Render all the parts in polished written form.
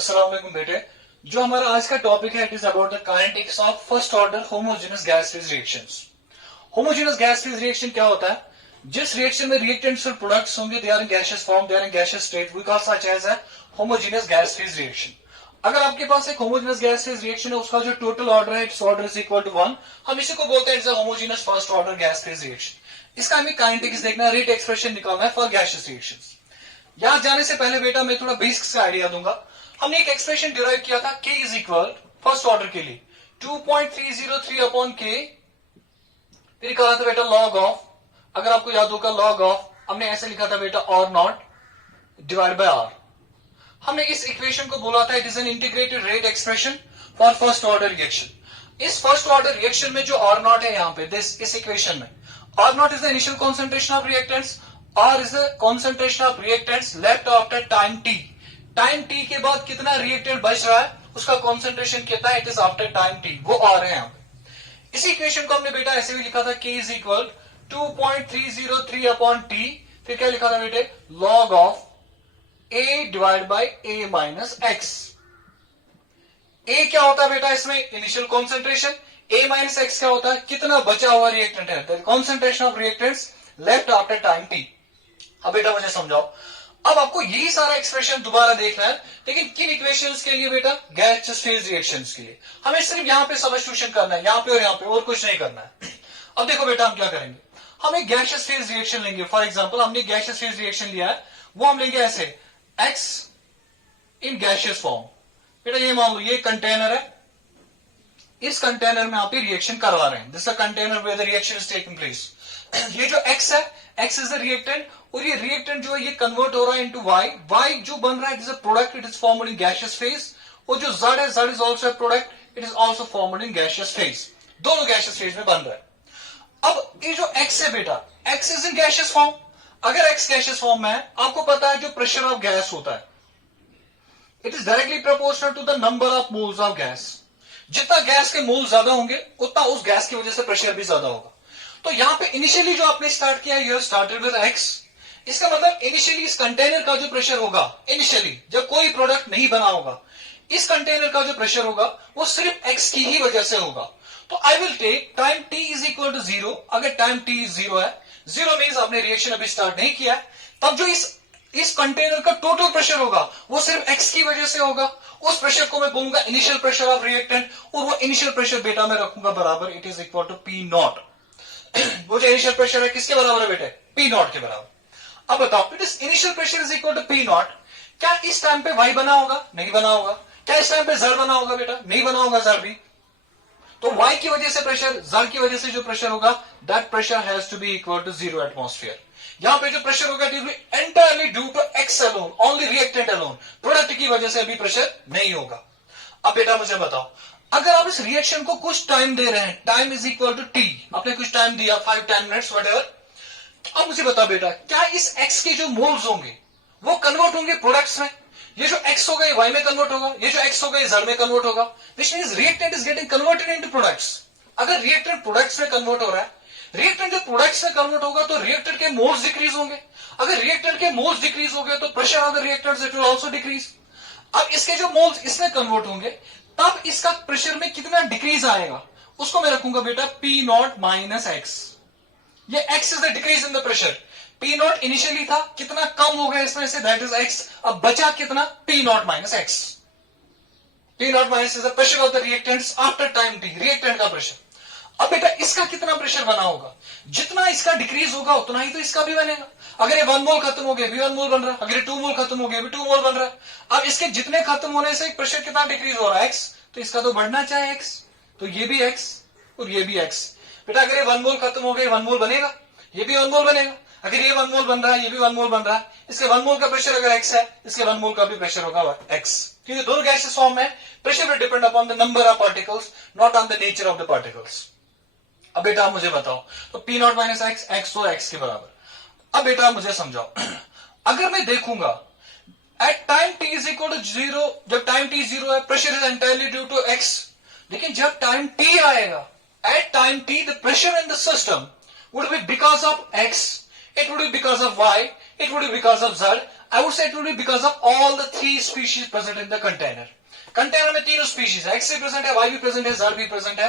अस्सलाम वालेकुम बेटे। जो हमारा आज का टॉपिक है it is about the kinetics of first order homogeneous gas phase reactions. Homogeneous gas phase reaction क्या होता है? जिस रिएक्शन में रिएक्टेंट्स और प्रोडक्ट्स होंगे they are in gaseous form, they are in gaseous state, we call such as a homogeneous gas phase reaction. अगर आपके पास एक होमोजेनस गैस फेज रिएक्शन है, उसका जो टोटल ऑर्डर है it's order is equal to 1, हम इसी को बोलते हैं it's a homogeneous first order gas phase reaction. इसका हमें काइनेटिक्स देखना है, रेट एक्सप्रेशन निकालना है फॉर गैसियस रिएक्शंस। यहां जाने से पहले बेटा मैं थोड़ा बेसिक्स का आइडिया दूंगा। हमने एक एक्सप्रेशन डिराइव किया था k is equal first order के लिए 2.303 अपॉन k, फिर लिखा था बेटा लॉग ऑफ, अगर आपको याद होगा लॉग ऑफ हमने ऐसे लिखा था बेटा और नॉट डिवाइड बाय आर। हमने इस इक्वेशन को बोला था it is an integrated rate expression for first order reaction. इस फर्स्ट ऑर्डर रिएक्शन में जो आर नॉट है यहाँ पे इस इक्वेशन में R naught is the initial concentration of reactants, R is the concentration of reactants left after time T. Time T के बाद कितना रिएक्टेंट बच रहा है उसका कॉन्सेंट्रेशन कितना है, it is after time T, वो आर है यहाँ पे। इस इक्वेशन को हमने बेटा ऐसे भी लिखा था k is equal 2.303 upon T, फिर क्या लिखा था बेटे log of a divide by a minus x. a क्या होता है बेटा इसमें initial concentration, a minus x क्या होता है कितना बचा हुआ रिएक्टेंट है, concentration of reactants left after time T. अब बेटा मुझे समझाओ, अब आपको यही सारा एक्सप्रेशन दोबारा देखना है, लेकिन किन इक्वेशंस के लिए बेटा गैसियस फेज रिएक्शंस के लिए। हमें सिर्फ यहां पे सब्स्टिट्यूशन करना है, यहां पे और यहां पे, और कुछ नहीं करना है। अब देखो बेटा हम क्या करेंगे, हम एक गैसियस फेज रिएक्शन लेंगे। फॉर एग्जांपल हमने गैसियस फेज रिएक्शन लिया है, वो हम लेंगे ऐसे x इन गैसियस फॉर्म। बेटा ये मान लो ये कंटेनर है, इस कंटेनर में आप रिएक्शन करवा रहे हैं, this a container where the reaction is taking place. ये जो x है, x इज द रिएक्टेंट, और ये रिएक्टेंट जो है ये कन्वर्ट हो रहा है इनटू y। y जो बन रहा है it is a product, it is formed in gaseous phase, और जो z है z is also a product, it is also formed in gaseous phase. दोनों गैसियस फेज में बन रहा है। अब ये जो x है बेटा, x is in gaseous form. अगर x गैसियस फॉर्म में है, आपको पता है जो प्रेशर ऑफ गैस होता है it is directly proportional to the number of moles of gas. जितना गैस के मोल ज्यादा होंगे उतना उस गैस की वजह से प्रेशर भी ज्यादा होगा। तो यहां पे इनिशियली जो आपने स्टार्ट किया यू स्टार्टेड विद x, इसका मतलब इनिशियली इस कंटेनर का जो प्रेशर होगा, इनिशियली जब कोई प्रोडक्ट नहीं बना होगा, इस कंटेनर का जो प्रेशर होगा वो सिर्फ x की ही वजह से होगा। तो I will take time t is equal to 0। अगर टाइम t 0 है, 0 मीन्स आपने रिएक्शन अभी स्टार्ट नहीं किया है, तब जो इस कंटेनर का टोटल प्रेशर होगा वो सिर्फ x की वजह से होगा। उस प्रेशर को मैं बोलूंगा इनिशियल प्रेशर ऑफ रिएक्टेंट, और वो इनिशियल प्रेशर बेटा मैं रखूंगा बराबर it is equal to P naught. वो जो इनिशियल प्रेशर है किसके बराबर है बेटे, पी नॉट के बराबर। अब बताओ it is initial pressure is equal to P naught, क्या इस टाइम पे y बना होगा, नहीं बना होगा। क्या इस टाइम पे z बना होगा बेटा, नहीं बना होगा z भी। तो y की वजह से प्रेशर, z की वजह से जो प्रेशर होगा that pressure has to be equal to 0 atmosphere. यहां पे जो प्रेशर होगा it will be entirely due to x alone, only reactant alone, product की वजह से अभी प्रेशर नहीं होगा। अब बेटा मुझे बताओ, अगर आप इस रिएक्शन को कुछ टाइम दे रहे हैं, time is equal to T, आपने कुछ टाइम दिया 5-10 मिनट्स व्हाटएवर, अब मुझे बता बेटा क्या इस x के जो मोल्स होंगे वो कन्वर्ट होंगे प्रोडक्ट्स में। ये जो x होगा ये y में कन्वर्ट होगा, ये जो x होगा ये z में कन्वर्ट होगा, which means reactant is getting converted into products. अगर रिएक्टेंट प्रोडक्ट्स में कन्वर्ट हो रहा है, रिएक्टेंट जो प्रोडक्ट्स में कन्वर्ट होगा तो रिएक्टेंट के मोल्स डिक्रीज होंगे। अगर रिएक्टेंट के मोल्स डिक्रीज हो गए तो pressure of the reactants it will also decrease. अब इसके जो मोल्स इसमें कन्वर्ट होंगे तब इसका प्रेशर में कितना डिक्रीज आएगा, उसको मैं रखूंगा बेटा पी नॉट माइनस एक्स। ये x is the decrease in the pressure, P not initially था कितना कम हो गया इसमें से दैट इज x, अब बचा कितना P naught minus x. P naught minus is the pressure of the reactants after time T, reactant का pressure. अब बेटा इसका कितना प्रेशर बना होगा, जितना इसका डिक्रीज होगा उतना ही तो इसका भी बनेगा। अगर ये 1 मोल खत्म हो गया भी 1 मोल बन रहा है, अगर ये 2 मोल खत्म हो गया भी 2 मोल बन रहा है। अब इसके जितने खत्म होने से प्रेशर कितना डिक्रीज हो रहा है x, तो इसका तो बढ़ना चाहे x, तो ये भी x और ये भी x। बेटा अगर ये 1 मोल खत्म हो गया 1 मोल बनेगा, ये भी 1 मोल बनेगा। अगर ये 1 मोल बन रहा है ये भी 1 मोल बन रहा है, इसके 1 मोल का प्रेशर अगर x है, इसके 1 मोल का भी प्रेशर होगा x, क्योंकि दोनों गैसेस फॉर्म में pressure will depend upon the number of particles not on the nature of the particles. अब बेटा आप मुझे बताओ, तो P naught minus x, x तो एक्स के बराबर। अब बेटा आप मुझे समझाओ, अगर मैं देखूंगा at time T is equal to 0, जब टाइम टी 0 है pressure is entirely due to X, लेकिन जब टाइम टी आएगा at time T the pressure in the system would be because of X, it would be because of Y, it would be because of Z. I would say it will be because of all the three species present in the container. Container में तीनों species है, x भी present है, Y भी present है, Z भी present है.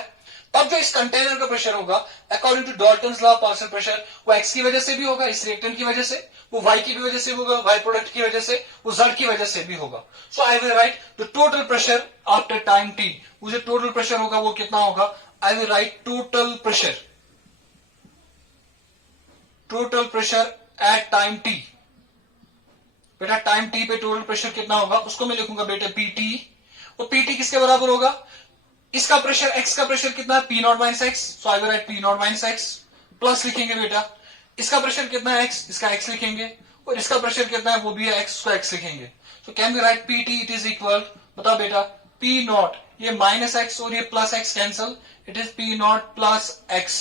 तब जो इस कंटेनर का प्रेशर होगा according to Dalton's law of partial pressure, वो एक्स की वजह से भी होगा, इस रिएक्टेंट की वजह से, वो वाई की भी वजह से होगा, वाई प्रोडक्ट की वजह से, वो जेड की वजह से भी होगा. So I will write the total pressure after time T. वो जो टोटल प्रेशर होगा वो कितना होगा? I will write total pressure at time T. बेटा टाइम टी पे टोटल प्रेशर कितना होगा उसको मैं लिखूंगा बेटा पीटी. वो पीटी किसके बराबर होगा? इसका प्रेशर, एक्स का प्रेशर कितना है? P naught minus x. So I will right P naught minus x plus लिखेंगे बेटा इसका प्रेशर कितना है? एक्स, इसका एक्स लिखेंगे, और इसका प्रेशर कितना है? वो भी है एक्स, उसका एक्स लिखेंगे. So can we write PT it is equal, बताओ बेटा, पी नॉट, ये माइनस एक्स और ये plus X cancel, it is P naught plus X.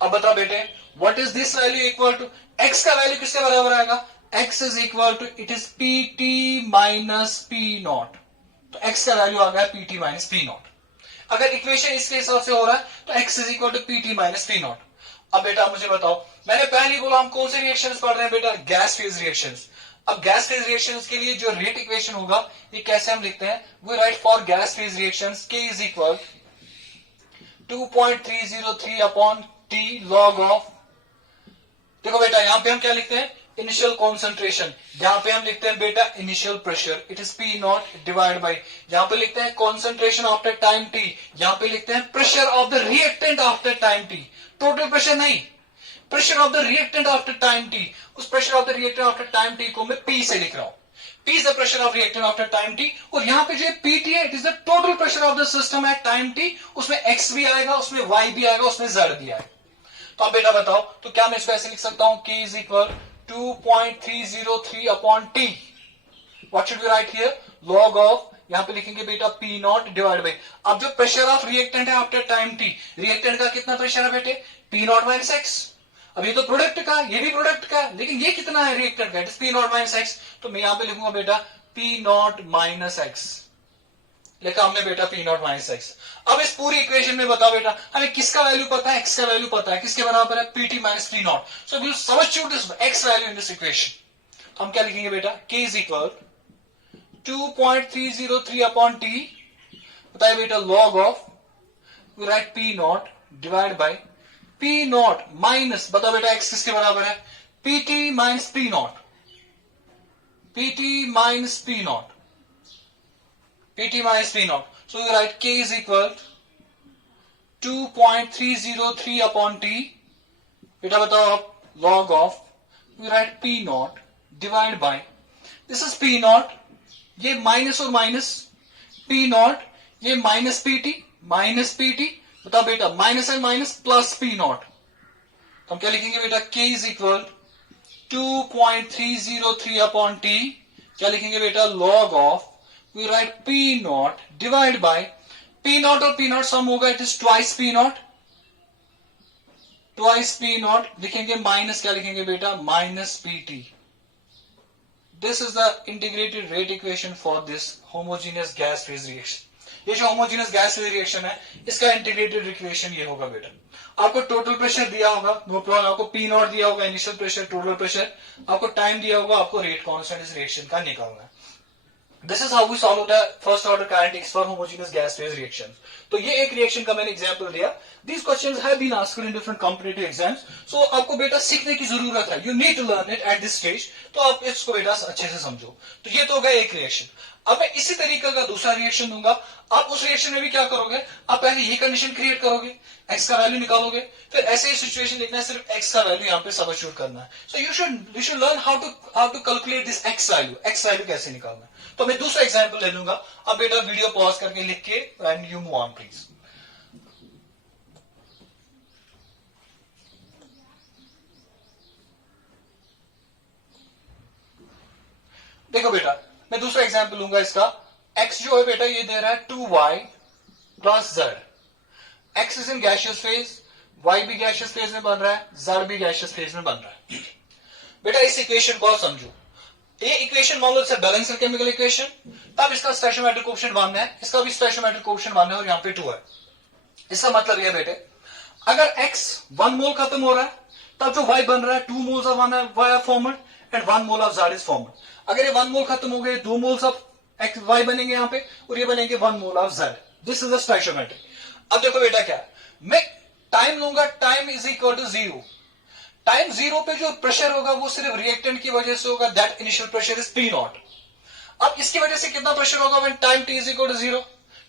अब बताओ बेटे what is this value equal to? X का वैल्यू किसके बराबर आएगा? x is equal to it is pt minus p naught. तो x का वैल्यू आ गया pt minus p naught. अगर इक्वेशन इसके हिसाब से हो रहा है तो x is equal to pt minus p naught. अब बेटा मुझे बताओ, मैंने पहले बोला हम कौन से रिएक्शंस पढ़ रहे हैं बेटा? Gas phase reactions. अब गैस फेज रिएक्शंस के लिए जो रेट इक्वेशन होगा ये कैसे हम लिखते हैं? We write for gas phase reactions k is equal 2.303 upon t log of. देखो बेटा यहां पे हम क्या लिखते हैं? Initial concentration. यहां पे हम लिखते हैं बेटा initial pressure, it is P naught divide by, यहां पे लिखते हैं कॉन्सेंट्रेशन आफ्टर टाइम टी, यहां पे लिखते हैं pressure of the reactant after time T. Total pressure नहीं, pressure of the reactant after time T. उस pressure of the reactant after time T को मैं पी से लिख रहा हूं. P is the pressure of reactant after time T. और यहां पे जो पीटी है it is the total pressure of the system at time T. उसमें एक्स भी आएगा, उसमें वाई भी आएगा, उसमें जेड भी आएगा. तो अब बेटा बताओ, तो क्या मैं इसको ऐसे लिख सकता हूं? k is equal 2.303 upon T. What should we write here? Log of, यहां पे लिखेंगे बेटा पी नॉट डिवाइड बाई. अब जो प्रेशर ऑफ रिएक्टेंट है आफ्टर टाइम टी, रिएक्टेंट का कितना प्रेशर है बेटे? P naught minus x. अब ये तो प्रोडक्ट का, ये भी प्रोडक्ट का, लेकिन ये कितना है रिएक्टेंट का? It is P naught minus x. तो मैं यहां पे लिखूंगा बेटा पी नॉट माइनस एक्स. लिखा हमने बेटा पी नॉट माइनस एक्स. अब इस पूरी इक्वेशन में बताओ बेटा हमें किसका वैल्यू पता है? एक्स का वैल्यू पता है, किसके बराबर है? PT minus P naught. So we will substitute this X value in this equation. हम क्या लिखेंगे बेटा? k is equal 2.303 upon T, बताइए बेटा log of, we write P naught divide by P naught minus, बताओ बेटा एक्स किसके बराबर है? PT minus P naught, PT minus P naught, pt minus p naught. So you write k is equal 2.303 upon t. बेटा बताओ आप log of, we write p naught divide by, this is p naught, ये minus और minus, p naught, ये minus pt, बताओ बेटा minus and minus plus p naught. तो हम क्या लिखेंगे बेटा? k is equal 2.303 upon t. क्या लिखेंगे बेटा? log of, we write p naught divide by, p naught और p naught सम होगा, it is twice p naught, twice p naught. लिखेंगे माइनस, क्या लिखेंगे बेटा? Minus pt. This is the integrated rate equation for this homogeneous gas phase reaction. ये जो homogeneous gas phase reaction है इसका इंटीग्रेटेड इक्वेशन ये होगा बेटा. आपको टोटल प्रेशर दिया होगा, नो प्रॉब्लम. आपको पी नॉट दिया होगा, इनिशियल प्रेशर, टोटल प्रेशर, आपको टाइम दिया होगा, आपको रेट कांस्टेंट इस रिएक्शन का निकालना है. This is how we solve the first order kinetics for homogeneous gas phase reactions. तो ये एक रिएक्शन का मैंने एग्जांपल दिया. These questions have been asked in different competitive exams. So आपको बेटा सीखने की जरूरत है. You need to learn it at this stage. तो आप इसको बेटा अच्छे से समझो. तो ये तो हो गया एक रिएक्शन. अब मैं इसी तरीके का दूसरा रिएक्शन दूंगा. आप उस रिएक्शन में भी क्या करोगे? आप पहले ये कंडीशन क्रिएट करोगे, एक्स का वैल्यू निकालोगे, फिर ऐसे ही सिचुएशन देखना है, सिर्फ एक्स का वैल्यू यहाँ पे सबस्टिट्यूट करना है. So you should learn how to calculate this X value कैसे निकालना है. तो मैं दूसरा एग्जांपल ले लूंगा. अब बेटा वीडियो पॉज करके लिख के and you move on please. देखो बेटा मैं दूसरा एग्जांपल लूंगा इसका. x जो है बेटा ये दे रहा है 2y plus z. x is in gaseous phase, y भी गैशियस फेज में बन रहा है, z भी गैशियस फेज में बन रहा है. बेटा इस इक्वेशन को समझो. ये इक्वेशन मान लो इट्स बैलेंसर केमिकल इक्वेशन. तब इसका स्टोइकोमेट्रिक कोएफिशिएंट 1 है, इसका भी स्टोइकोमेट्रिक कोएफिशिएंट 1 है और यहाँ पे 2 है. इसका मतलब ये बेटे अगर x 1 मोल खत्म हो रहा है तब जो y बन रहा है 2 मोल्स ऑफ 1 है, y are formed. And 1 mole of Z is form. अगर ये 1 मोल खत्म हो गए, 2 मोल्स ऑफ एक्स वाई बनेंगे यहाँ पे और ये बनेंगे 1 mole of Z। This is the stoichiometry. अब देखो बेटा क्या है, मैं टाइम लूंगा, time is equal to 0। Time 0 पे जो प्रेशर होगा वो सिर्फ रिएक्टेंट की वजह से होगा, that initial pressure is P naught. अब इसकी वजह से कितना प्रेशर होगा when time t is equal to 0?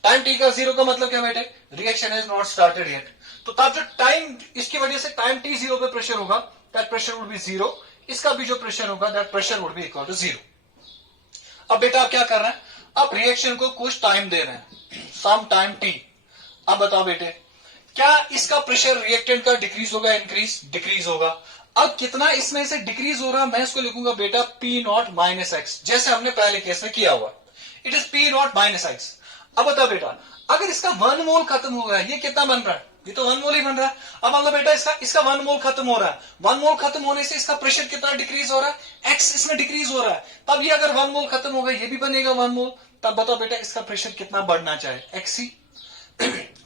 Time t का 0 का मतलब क्या बेटे, reaction has not started yet. तो तब जो टाइम, इसकी वजह से टाइम t 0 पे प्रेशर होगा, दैट प्रेशर वुड बी 0। इसका भी जो प्रेशर होगा, that pressure would be equal to 0। अब बेटा आप क्या कर रहे हैं, आप रिएक्शन को कुछ टाइम दे रहे हैं, सम टाइम t। अब बताओ बेटे, क्या इसका प्रेशर रिएक्टेंट का डिक्रीज होगा, इंक्रीज? डिक्रीज होगा। अब कितना इसमें से डिक्रीज हो रहा, मैं इसको लिखूंगा बेटा P नॉट माइनस एक्स, जैसे हमने पहले केस में किया हुआ। It is P not minus x. अब बताओ बेटा, अगर इसका 1 मोल खत्म हो गया, ये कितना बन रहा है? ये तो 1 मोल ही बन रहा है। अब मतलब बेटा इसका 1 मोल खत्म हो रहा है, 1 मोल खत्म होने से इसका प्रेशर कितना डिक्रीज हो रहा है? एक्स इसमें डिक्रीज हो रहा है। तब ये अगर 1 मोल खत्म हो गया, ये भी बनेगा 1 मोल। तब बताओ बेटा इसका प्रेशर कितना बढ़ना चाहिए? एक्स ही।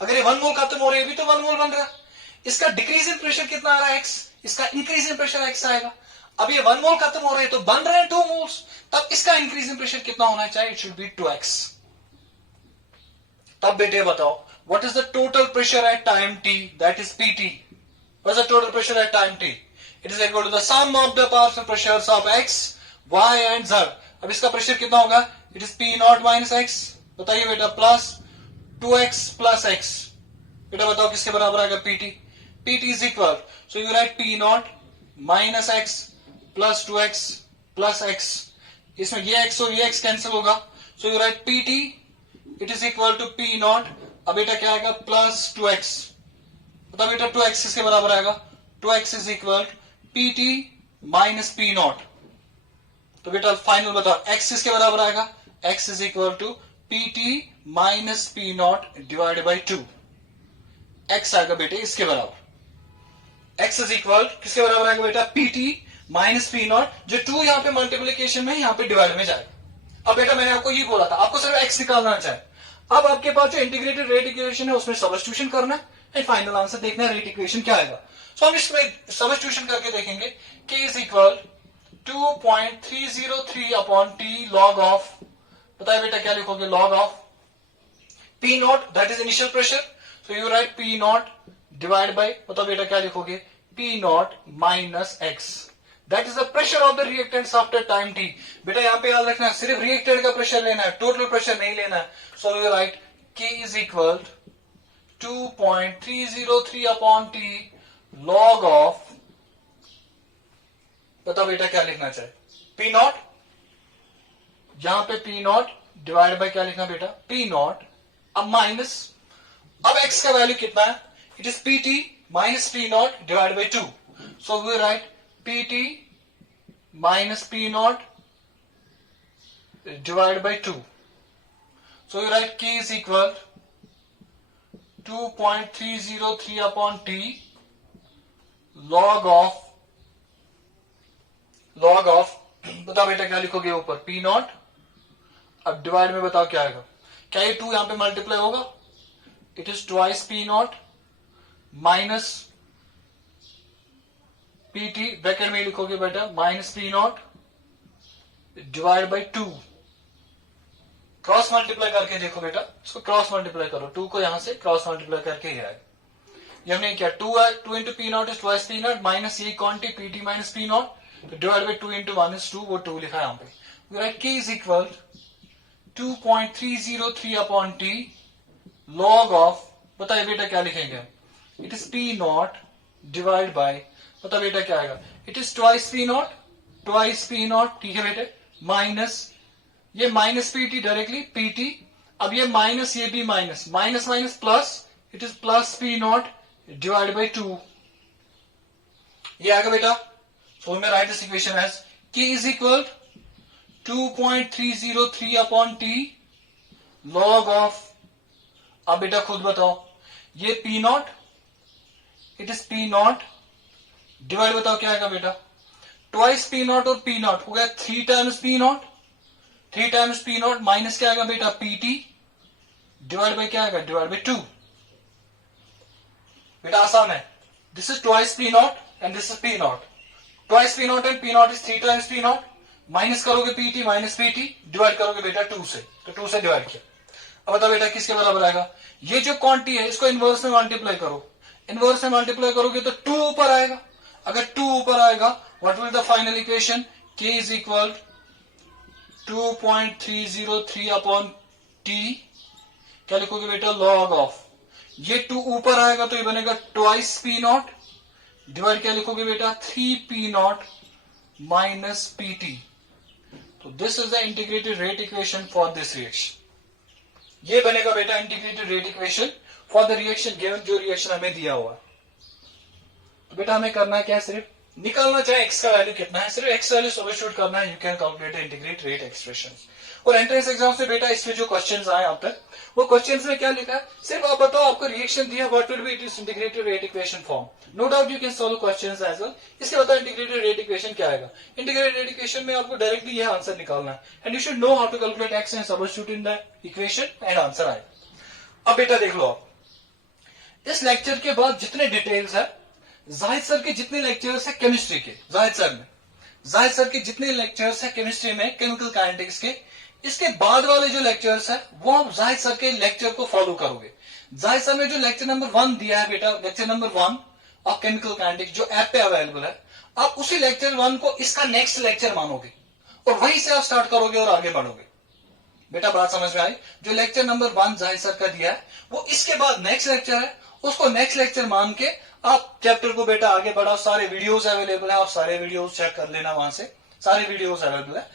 अगर ये 1 मोल खत्म हो रहा है, ये भी तो 1 मोल बन रहा है। इसका डिक्रीज इन प्रेशर कितना आ रहा है? एक्स। इसका इंक्रीज इन प्रेशर एक्स आएगा। अब ये 1 मोल खत्म हो रहा है तो बन रहे हैं 2 मोल्स, तब इसका इंक्रीज इन प्रेशर कितना होना चाहिए? It should be 2x। तब बेटे बताओ, what is the total pressure at time t, that is pt? What is the total pressure at time t? It is equal to the sum of the partial pressures of x, y and z। अब इसका pressure कितना होगा? It is p not minus x। बताइए बेटा, plus 2x plus x। बेटा बताओ किसके बराबर आएगा? pt। pt is equal, so you write p not minus x plus 2x plus x। इसमें ये x और ये x कैंसिल होगा, so you write pt, it is equal to p naught. अब बेटा क्या आएगा? Plus 2x। बताओ बेटा 2x किसके बराबर आएगा? 2x is equal pt minus p naught. तो बेटा फाइनल बताओ, x किसके बराबर आएगा? x is equal to pt minus p naught divided by 2। x आएगा बेटे इसके बराबर। x इज इक्वल किसके बराबर आएगा बेटा? pt माइनस p नॉट, जो 2 यहाँ पे मल्टीप्लीकेशन में, यहाँ पे डिवाइड में जाएगा। अब बेटा मैंने आपको ये बोला था, आपको सिर्फ x निकालना चाहिए। अब आपके पास जो इंटीग्रेटेड रेट इक्वेशन है उसमें सब्स्टिट्यूशन करना है एंड फाइनल आंसर देखना है रेट इक्वेशन क्या आएगा। सो हम इसमें सब्स्टिट्यूशन करके देखेंगे। k is equal 2.303 upon t log of, बताइए बेटा क्या लिखोगे? Log of p not, that is initial pressure, so you right p naught divide by, बताओ बेटा क्या लिखोगे? p not minus x, that is the pressure of the reactants after time t। बेटा यहाँ पे याद रखना, सिर्फ रिएक्टेंट का प्रेशर लेना है, टोटल प्रेशर नहीं लेना है। So you right k is equal 2.303 upon t log of, बताओ बेटा क्या लिखना चाहिए? p नॉट, यहां पे p नॉट डिवाइड बाय क्या लिखना बेटा? p naught. अब माइनस, अब x का वैल्यू कितना है? It is pt minus p naught divide by 2। So we write pt minus p naught divided by 2. So you write k is equal 2.303 upon t log of बताओ बेटा क्या लिखोगे ऊपर? p naught. अब divide में बताओ क्या आएगा? क्या ये 2 यहां पे मल्टीप्लाई होगा? It is twice p not minus pt, bracket में लिखोगे बेटा minus p naught divide by 2। Cross multiply करके देखो बेटा, इसको क्रॉस मल्टीप्लाई करो, 2 को यहां से क्रॉस मल्टीप्लाई करके ही आएगा। ये हमने क्या, 2 into P naught is twice P naught minus ये quantity pt minus P naught, तो डिवाइड बाई 2 इंटू 1 इज 2, वो 2 लिखा है यहाँ पे। We write k is equal 2.303 upon t log of, बताइए बेटा क्या लिखेंगे? It is p naught divide by, बताओ बेटा क्या आएगा? It is twice P naught, twice P naught, ठीक है बेटे, माइनस ये माइनस पीटी डायरेक्टली पीटी। अब ये माइनस, ये भी minus, minus minus plus, it is plus P naught divide by 2। ये आएगा बेटा। सो मैं write this equation as k is equal 2.303 upon t log of, अब बेटा खुद बताओ, ये p naught, it is p naught divide, बताओ क्या आएगा बेटा? ट्वाइस पी नॉट और पी नॉट हो गया 3 times P naught, 3 times P naught minus क्या आएगा बेटा? पीटी डिवाइड बाई क्या आएगा? Divide by 2। बेटा आसान है, this is twice P not and this is P naught, twice P not and P naught is 3 times P naught, minus करोगे PT minus PT, divide करोगे बेटा 2 से, तो 2 से डिवाइड किया। अब बताओ बेटा किसके बराबर आएगा, ये जो क्वांटिटी है इसको इनवर्स में मल्टीप्लाई करो, इनवर्स में मल्टीप्लाई करोगे तो 2 ऊपर आएगा, अगर 2 ऊपर आएगा what will the final equation, k is equal 2.303 upon T, क्या लिखोगे बेटा लॉग ऑफ, ये 2 ऊपर आएगा तो ये बनेगा ट्वाइस पी नॉट, डिवाइड क्या लिखोगे बेटा 3 P naught minus P T. तो this is the integrated rate equation for this reaction, ये बनेगा बेटा integrated rate equation for the reaction given, जो रिएक्शन हमें दिया हुआ। तो बेटा हमें करना है क्या, सिर्फ निकालना चाहे x का वैल्यू कितना है, सिर्फ x वैल्यू सब्स्टिट्यूट करना है, you can calculate integrate rate expression. और एंट्रेंस एग्जाम से बेटा इसमें जो क्वेश्चंस आए अब तक, वो क्वेश्चंस में क्या लिखा है, सिर्फ आप बताओ आपको रिएक्शन दिया what will be its integrated rate equation form, no doubt you can solve questions as well. इसके बताओ इंटीग्रेटेड रेट इक्वेशन क्या आएगा, इंटीग्रेटेड रेट इक्वेशन में आपको डायरेक्टली ये आंसर निकालना है, and you should know how to calculate x and substitute in the equation and answer आएगा। अब बेटा देख लो आप, इस लेक्चर के बाद जितने डिटेल्स है, जाहिद सर के जितने लेक्चर्स है केमिस्ट्री के, जाहिद सर के जितने लेक्चर्स है केमिस्ट्री में केमिकल काइनेटिक्स के, इसके बाद वाले जो लेक्चर्स है वो आप जाहिद सर के लेक्चर को फॉलो करोगे। जाहिद सर ने जो लेक्चर नंबर 1 दिया है बेटा, lecture number 1 of chemical kinetics जो ऐप पे अवेलेबल है, आप उसी लेक्चर 1 को इसका नेक्स्ट लेक्चर मानोगे और वहीं से आप स्टार्ट करोगे और आगे बढ़ोगे। बेटा बात समझ में आई, जो लेक्चर नंबर 1 जाहिद सर का दिया है वो इसके बाद नेक्स्ट लेक्चर है, उसको नेक्स्ट लेक्चर मान के आप चैप्टर को बेटा आगे बढ़ाओ। सारे वीडियोस अवेलेबल है, आप सारे वीडियोस चेक कर लेना, वहां से सारे वीडियोस अवेलेबल है।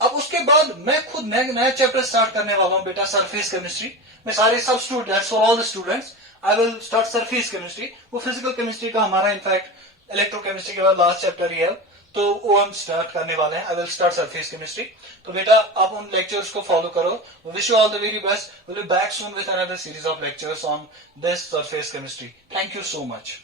अब उसके बाद मैं खुद नया चैप्टर स्टार्ट करने वाला हूं बेटा, सरफेस केमिस्ट्री में सारे सब students, for all the students I will start surface chemistry. वो फिजिकल केमिस्ट्री का हमारा इनफैक्ट इलेक्ट्रोकेमिस्ट्री के बाद लास्ट चैप्टर ही है, तो वो हम स्टार्ट करने वाले हैं। I will start surface chemistry. तो बेटा आप उन लेक्चर्स को फॉलो करो। Wish you all the very best. Will be back soon with another series of lectures on this surface chemistry. Thank you so much.